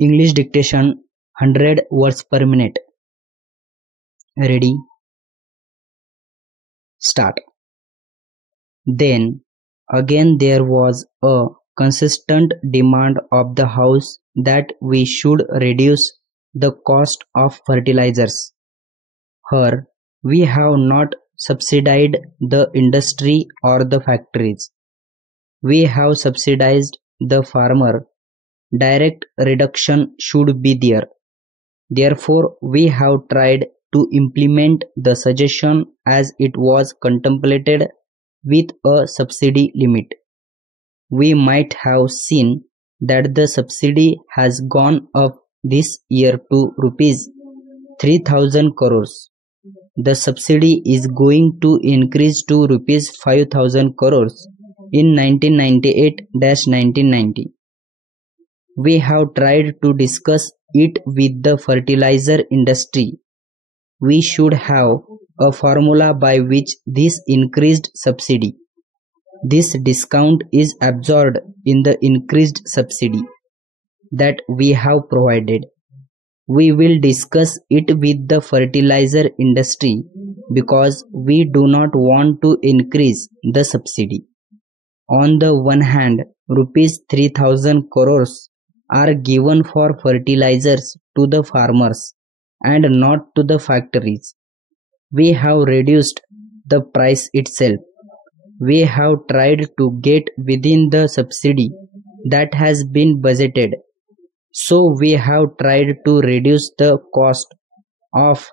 English dictation 100 words per minute. Ready? Start. Then again there was a consistent demand of the house that we should reduce the cost of fertilizers. Here we have not subsidized the industry or the factories. We have subsidized the farmer. Direct reduction should be there. Therefore, we have tried to implement the suggestion as it was contemplated with a subsidy limit. We might have seen that the subsidy has gone up this year to rupees 3,000 crores. The subsidy is going to increase to rupees 5,000 crores in 1998-1990. We have tried to discuss it with the fertilizer industry. We should have a formula by which this increased subsidy. This discount is absorbed in the increased subsidy that we have provided. We will discuss it with the fertilizer industry because we do not want to increase the subsidy. On the one hand, rupees 3,000 crores are given for fertilizers to the farmers and not to the factories. We have reduced the price itself. We have tried to get within the subsidy that has been budgeted. So we have tried to reduce the cost of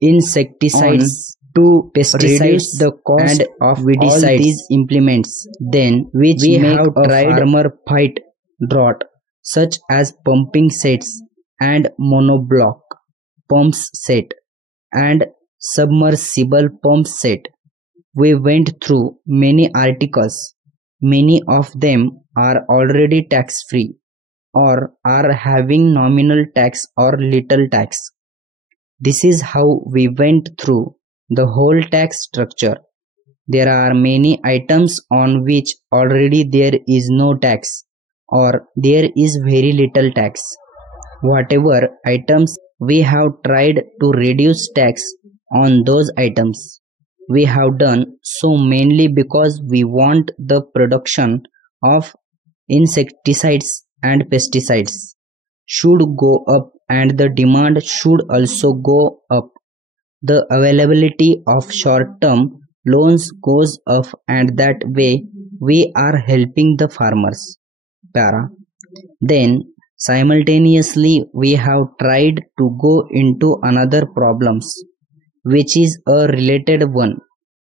insecticides to pesticides, the cost of all these implements, then which we have a farmer fight drought, such as pumping sets and monoblock pumps set and submersible pump set. We went through many articles. Many of them are already tax-free or are having nominal tax or little tax. This is how we went through the whole tax structure. There are many items on which already there is no tax or there is very little tax. Whatever items we have tried to reduce tax on those items. We have done so mainly because we want the production of insecticides and pesticides should go up and the demand should also go up. The availability of short-term loans goes up and that way we are helping the farmers. Then simultaneously we have tried to go into another problems which is a related one.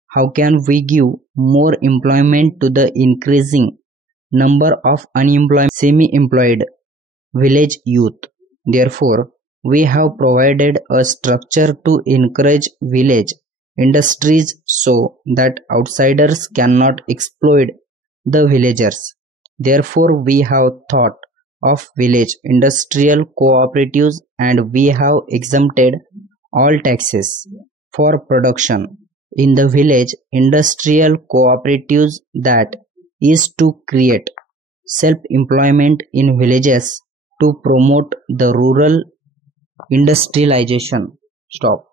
How can we give more employment to the increasing number of unemployed, semi-employed village youth? Therefore, we have provided a structure to encourage village industries so that outsiders cannot exploit the villagers. Therefore, we have thought of village industrial cooperatives and we have exempted all taxes for production in the village industrial cooperatives, that is to create self-employment in villages to promote the rural industrialization. Stop.